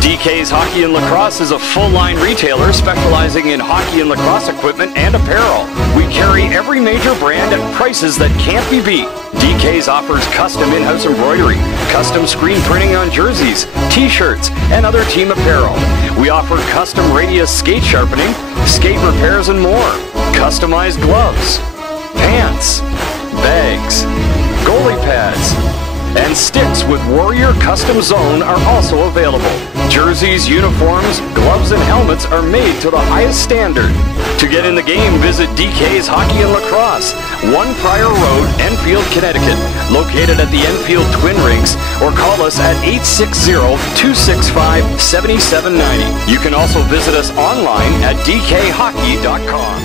DK's Hockey and Lacrosse is a full-line retailer specializing in hockey and lacrosse equipment and apparel. We carry every major brand at prices that can't be beat. DK's offers custom in-house embroidery, custom screen printing on jerseys, t-shirts, and other team apparel. We offer custom radius skate sharpening, skate repairs, and more. Customized gloves, pants, bags, goalie pads, and sticks with Warrior Custom Zone are also available. Jerseys, uniforms, gloves, and helmets are made to the highest standard. To get in the game, visit DK's Hockey and Lacrosse, 1 Pryor Road, Enfield, Connecticut, located at the Enfield Twin Rinks, or call us at 860-265-7790. You can also visit us online at dkhockey.com.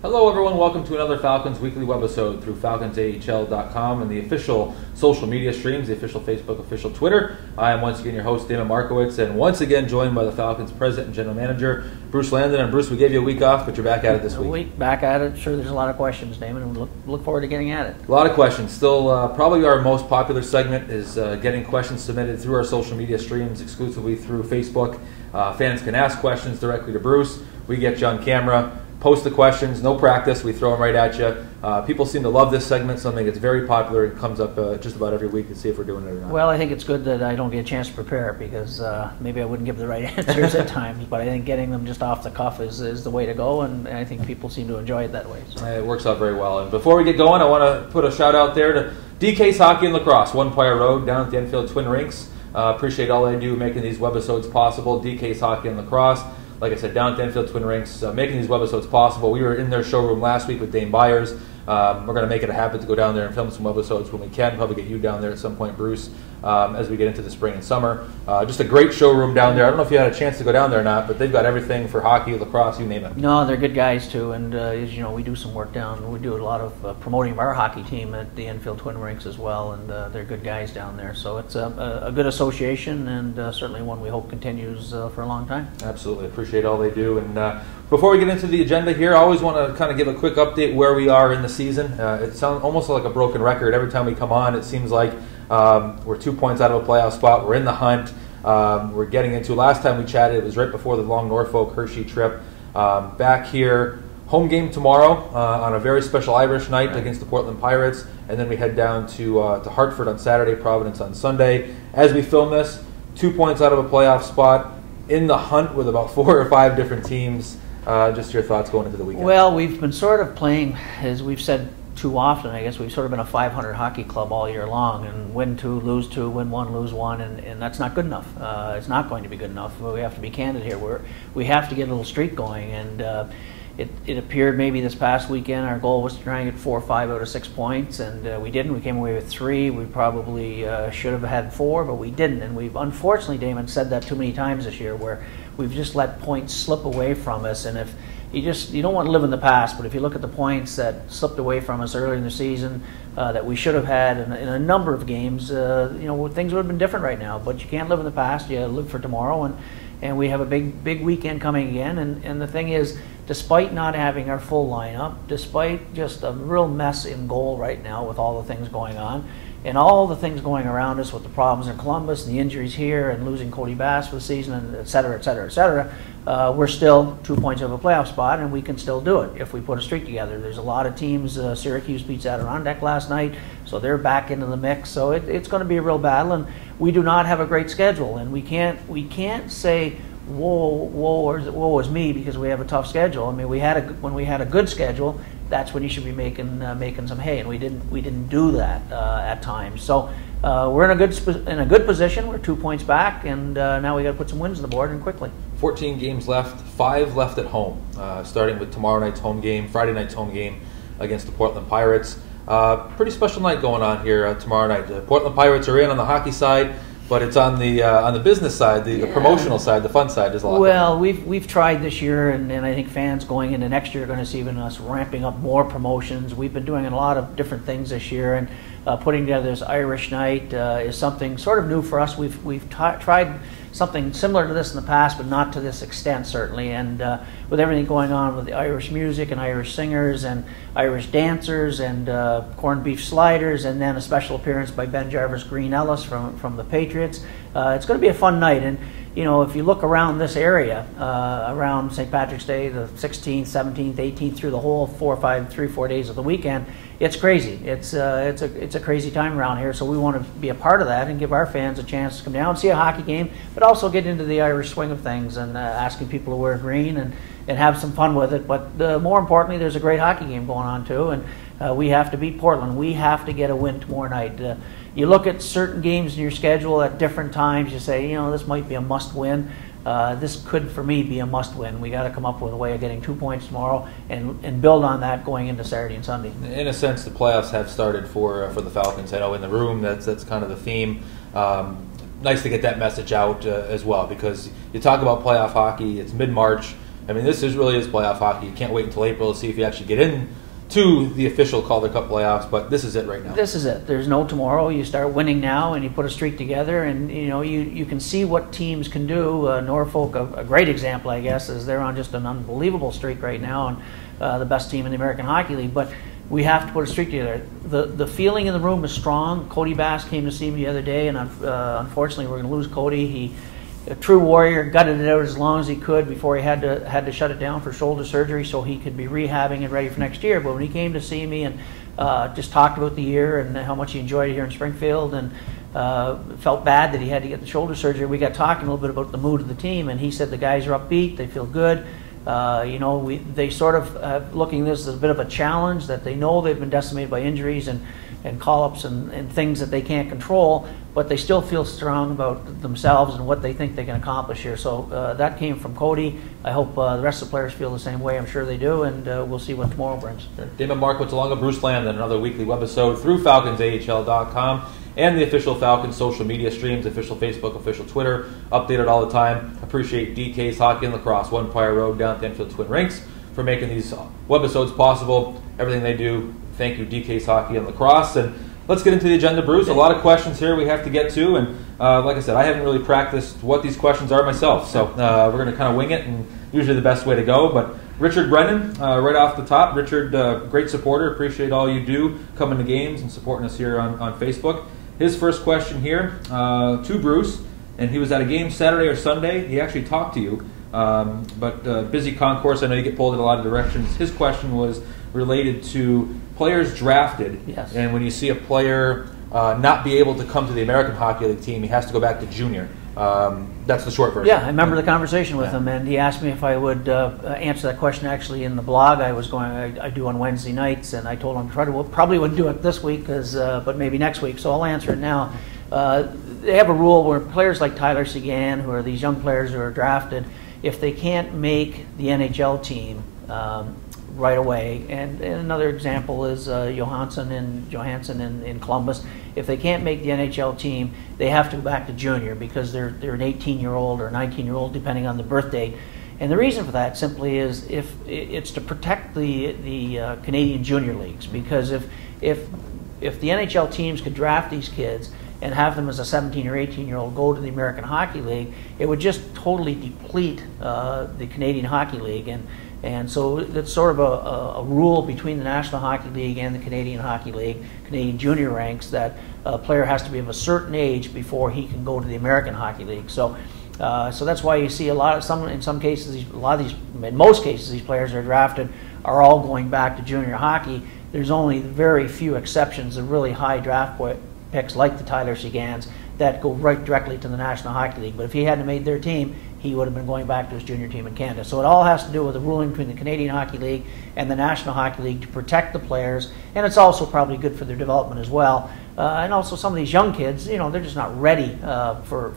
Hello everyone, welcome to another Falcons Weekly Webisode through FalconsAHL.com and the official social media streams, the official Facebook, official Twitter. I am once again your host, Damon Markowitz, and once again joined by the Falcons President and General Manager, Bruce Landon. And Bruce, we gave you a week off, but you're back at it this week. A week back at it. Sure, there's a lot of questions, Damon, and we look forward to getting at it. A lot of questions. Still, probably our most popular segment is getting questions submitted through our social media streams, exclusively through Facebook. Fans can ask questions directly to Bruce. We get you on camera. Post the questions, no practice, we throw them right at you. People seem to love this segment, something that's very popular. It comes up just about every week to see if we're doing it or not. Well, I think it's good that I don't get a chance to prepare because maybe I wouldn't give the right answers at times, but I think getting them just off the cuff is the way to go, and I think people seem to enjoy it that way. So. It works out very well. And before we get going, I want to put a shout out there to DK's Hockey and Lacrosse, 1 Pryor Road, down at the Enfield Twin Rinks. Appreciate all they do making these webisodes possible. DK's Hockey and Lacrosse. Like I said, down at the Enfield Twin Rinks, making these webisodes possible. We were in their showroom last week with Dane Byers. We're going to make it a habit to go down there and film some webisodes when we can. Probably get you down there at some point, Bruce, as we get into the spring and summer. Just a great showroom down there. I don't know if you had a chance to go down there or not, but they've got everything for hockey, lacrosse, you name it. No, they're good guys too, and as you know, we do some work down. We do a lot of promoting our hockey team at the Enfield Twin Rinks as well, and they're good guys down there. So it's a good association, and certainly one we hope continues for a long time. Absolutely, appreciate all they do. And before we get into the agenda here, I always want to kind of give a quick update where we are in the season. It sounds almost like a broken record. Every time we come on, it seems like we're 2 points out of a playoff spot. We're in the hunt. We're getting into, last time we chatted, it was right before the long Norfolk Hershey trip. Back here, home game tomorrow on a very special Irish night against the Portland Pirates. And then we head down to Hartford on Saturday, Providence on Sunday. As we film this, 2 points out of a playoff spot, in the hunt with about 4 or 5 different teams. Just your thoughts going into the weekend. Well, we've been sort of playing, as we've said too often, I guess we've sort of been a 500 hockey club all year long, and win 2, lose 2, win 1, lose 1, and that's not good enough. It's not going to be good enough. We have to be candid here. We have to get a little streak going, and it appeared maybe this past weekend our goal was to try and get 4 or 5 out of 6 points, and we didn't. We came away with 3. We probably should have had 4, but we didn't, and we've unfortunately, Damon, said that too many times this year, where we've just let points slip away from us. And if you don't want to live in the past, but if you look at the points that slipped away from us earlier in the season that we should have had in a number of games, things would have been different right now. But you can't live in the past. You live for tomorrow, and we have a big weekend coming again. And the thing is, despite not having our full lineup, despite just a real mess in goal right now with all the things going on, and all the things going around us with the problems in Columbus and the injuries here and losing Cody Bass for the season, and et cetera, et cetera, et cetera, we're still 2 points of a playoff spot, and we can still do it if we put a streak together. There's a lot of teams. Syracuse beats Adirondack last night, so they're back into the mix. So it's going to be a real battle, and we do not have a great schedule, and we can't say woe is me because we have a tough schedule. I mean, when we had a good schedule, that's when you should be making some hay, and we didn't do that at times. So we're in a good position. We're 2 points back, and now we got to put some wins on the board, and quickly. 14 games left, 5 left at home, starting with tomorrow night's home game, Friday night's home game against the Portland Pirates. Pretty special night going on here tomorrow night. The Portland Pirates are in on the hockey side, but it's on the business side, the promotional side, the fun side. There's a lot. Well, we've tried this year, and I think fans going into next year are going to see even us ramping up more promotions. We've been doing a lot of different things this year, and putting together this Irish night is something sort of new for us. We've tried something similar to this in the past, but not to this extent, certainly. And with everything going on with the Irish music and Irish singers and Irish dancers and corned beef sliders, and then a special appearance by Ben Jarvis Green Ellis from the Patriots, it's going to be a fun night. And you know, if you look around this area, around St. Patrick's Day, the 16th, 17th, 18th, through the whole 4 days of the weekend, it's crazy. It's a crazy time around here. So we want to be a part of that and give our fans a chance to come down and see a hockey game, but also get into the Irish swing of things and asking people to wear green and have some fun with it. But more importantly, there's a great hockey game going on too, and we have to beat Portland. We have to get a win tomorrow night. You look at certain games in your schedule at different times. You say, you know, this might be a must-win. This could, for me, be a must-win. We got to come up with a way of getting 2 points tomorrow and build on that going into Saturday and Sunday. In a sense, the playoffs have started for the Falcons. I know in the room that's kind of the theme. Nice to get that message out as well, because you talk about playoff hockey. It's mid-March. I mean, this really is playoff hockey. You can't wait until April to see if you actually get in to the official Calder Cup playoffs, but this is it right now. This is it. There's no tomorrow. You start winning now, and you put a streak together, and you know you can see what teams can do. Norfolk, a great example, I guess, is they're on just an unbelievable streak right now, and the best team in the American Hockey League. But we have to put a streak together. The feeling in the room is strong. Cody Bass came to see me the other day, and unfortunately, we're going to lose Cody. A true warrior, gutted it out as long as he could before he had to shut it down for shoulder surgery so he could be rehabbing and ready for next year. But when he came to see me and just talked about the year and how much he enjoyed it here in Springfield and felt bad that he had to get the shoulder surgery, we got talking a little bit about the mood of the team, and he said the guys are upbeat, they feel good. You know, they sort of looking at this as a bit of a challenge, that they know they've been decimated by injuries and call-ups and things that they can't control, but they still feel strong about themselves and what they think they can accomplish here. So that came from Cody. I hope the rest of the players feel the same way. I'm sure they do, and we'll see what tomorrow brings. Damon Markowitz along with Bruce Landon, another weekly webisode through FalconsAHL.com and the official Falcons social media streams, official Facebook, official Twitter, updated all the time. Appreciate DK's Hockey and Lacrosse, One Prior Road, down at the Enfield Twin Rinks, for making these webisodes possible. Everything they do. Thank you, DK's Hockey and Lacrosse. And let's get into the agenda, Bruce. A lot of questions here we have to get to, and like I said, I haven't really practiced what these questions are myself, so we're going to kind of wing it, and usually the best way to go. But Richard Brennan, right off the top. Richard, great supporter. Appreciate all you do coming to games and supporting us here on Facebook. His first question here to Bruce, and he was at a game Saturday or Sunday. He actually talked to you, but busy concourse. I know you get pulled in a lot of directions. His question was related to players drafted, yes. And when you see a player not be able to come to the American Hockey League team, he has to go back to junior. That's the short version. Yeah, I remember the conversation with him, and he asked me if I would answer that question actually in the blog I do on Wednesday nights, and I told him probably wouldn't do it this week, but maybe next week, so I'll answer it now. They have a rule where players like Tyler Seguin, who are these young players who are drafted, if they can't make the NHL team right away, and another example is Johansson in Columbus. If they can't make the NHL team, they have to go back to junior because they're an 18-year-old or 19-year-old, depending on the birth date. And the reason for that simply is if it's to protect the Canadian junior leagues, because if the NHL teams could draft these kids and have them as a 17 or 18-year-old go to the American Hockey League, it would just totally deplete the Canadian Hockey League. And so it's sort of a rule between the National Hockey League and the Canadian Hockey League, Canadian junior ranks, that a player has to be of a certain age before he can go to the American Hockey League. So that's why you see in most cases, these players that are drafted are all going back to junior hockey. There's only very few exceptions of really high draft picks like the Tyler Segans that go right directly to the National Hockey League. But if he hadn't made their team, he would have been going back to his junior team in Canada. So it all has to do with the ruling between the Canadian Hockey League and the National Hockey League to protect the players, and it's also probably good for their development as well. And also some of these young kids, they're just not ready for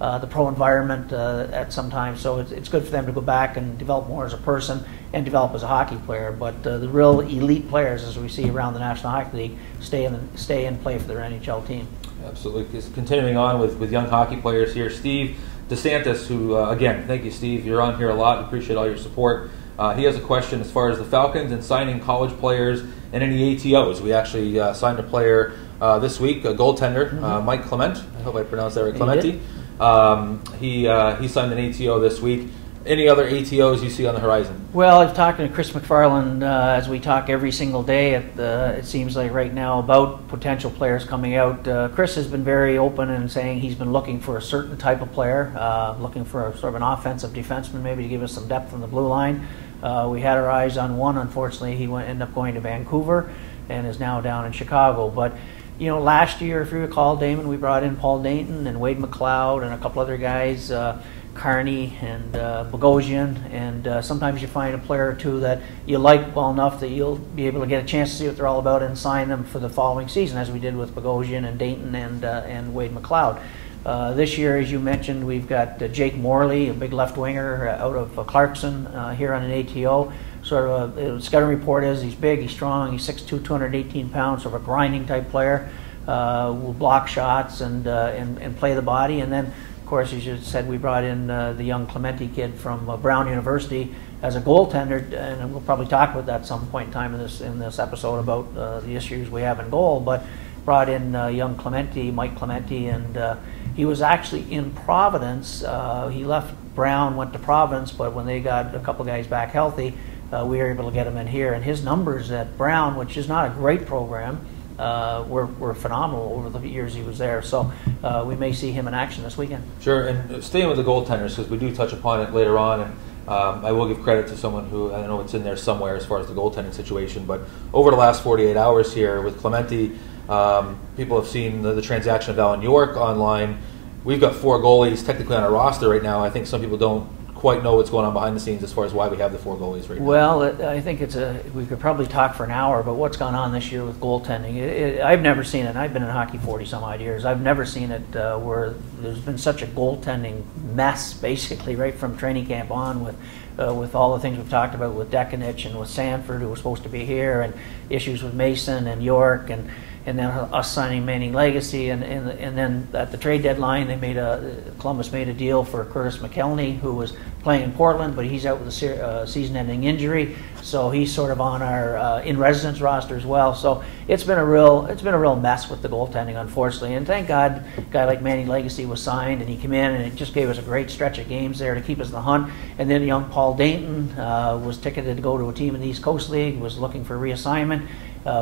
the pro environment at some time. So it's good for them to go back and develop more as a person and develop as a hockey player. But the real elite players, as we see around the National Hockey League, stay and play for their NHL team. Absolutely. Just continuing on with young hockey players here, Steve DeSantis, who, again, thank you, Steve. You're on here a lot. Appreciate all your support. He has a question as far as the Falcons and signing college players and any ATOs. We actually signed a player this week, a goaltender, Mike Clement. I hope I pronounced that right, Clementi. He signed an ATO this week. Any other ATOs you see on the horizon? Well, I've talked to Chris McFarland as we talk every single day. It seems like right now about potential players coming out. Chris has been very open in saying he's been looking for a certain type of player, looking for a sort of an offensive defenseman maybe to give us some depth on the blue line. We had our eyes on one. Unfortunately, he ended up going to Vancouver and is now down in Chicago. But you know, last year, if you recall, Damon, we brought in Paul Dayton and Wade McLeod and a couple other guys. Carney and Bogosian, and sometimes you find a player or two that you like well enough that you'll be able to get a chance to see what they're all about and sign them for the following season, as we did with Bogosian and Dayton and Wade McLeod. This year, as you mentioned, we've got Jake Morley, a big left winger out of Clarkson, here on an ATO. Sort of the scouting report is he's big, he's strong, he's 6'2", 218 pounds, sort of a grinding type player. Will block shots and play the body, and then. Of course, as you said, we brought in the young Clementi kid from Brown University as a goaltender, and we'll probably talk about that at some point in time in this episode about the issues we have in goal. But brought in young Clementi, Mike Clementi, and he was actually in Providence. He left Brown, went to Providence, but when they got a couple guys back healthy, we were able to get him in here. And his numbers at Brown, which is not a great program, were phenomenal over the years he was there. So we may see him in action this weekend. Sure, and staying with the goaltenders, because we do touch upon it later on, and I will give credit to someone who, I know it's in there somewhere as far as the goaltending situation, but over the last 48 hours here with Clementi, people have seen the transaction of Alan York online. We've got 4 goalies technically on our roster right now. I think some people don't quite know what's going on behind the scenes as far as why we have the 4 goalies right now. Well, I think we could probably talk for an hour about what's gone on this year with goaltending. I've never seen it. I've been in hockey 40 some odd years. I've never seen it where there's been such a goaltending mess, basically, right from training camp on with all the things we've talked about with Dekanich and with Sanford, who was supposed to be here, and issues with Mason and York, and then us signing Manning Legacy, and then at the trade deadline, Columbus made a deal for Curtis McKelney, who was playing in Portland, but he's out with a season-ending injury, so he's sort of on our in-residence roster as well. So it's been a real mess with the goaltending, unfortunately. And thank God, a guy like Manning Legacy was signed, and he came in, and it just gave us a great stretch of games there to keep us in the hunt. And then young Paul Dayton was ticketed to go to a team in the East Coast League, was looking for reassignment.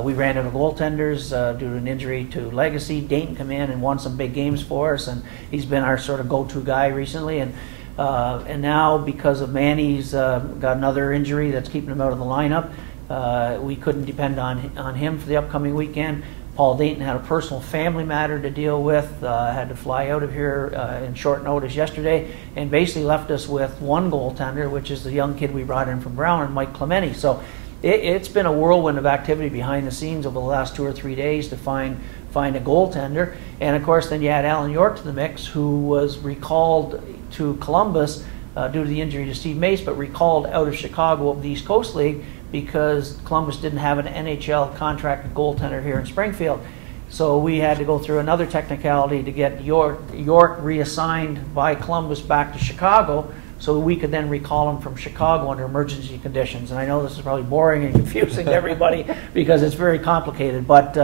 We ran out of goaltenders due to an injury to Legacy. Dayton came in and won some big games for us, and he's been our sort of go-to guy recently. And now, because of Manny's got another injury that's keeping him out of the lineup, we couldn't depend on him for the upcoming weekend. Paul Dayton had a personal family matter to deal with, had to fly out of here in short notice yesterday, and basically left us with one goaltender, which is the young kid we brought in from Brown, and Mike Clementi. So it's been a whirlwind of activity behind the scenes over the last 2 or 3 days to find a goaltender. And of course, then you add Alan York to the mix, who was recalled to Columbus due to the injury to Steve Mace, but recalled out of Chicago of the East Coast League because Columbus didn't have an NHL contracted goaltender here in Springfield. So we had to go through another technicality to get York reassigned by Columbus back to Chicago, so we could then recall him from Chicago under emergency conditions. And I know this is probably boring and confusing to everybody because it's very complicated, but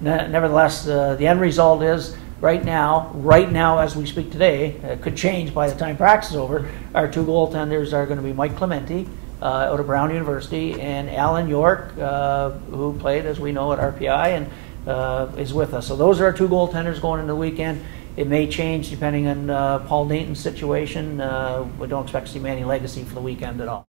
nevertheless, the end result is right now as we speak today, it could change by the time practice is over, our 2 goaltenders are going to be Mike Clementi out of Brown University and Alan York, who played, as we know, at RPI and is with us. So those are our 2 goaltenders going into the weekend. It may change depending on Paul Dayton's situation. We don't expect to see Manny Legacy for the weekend at all.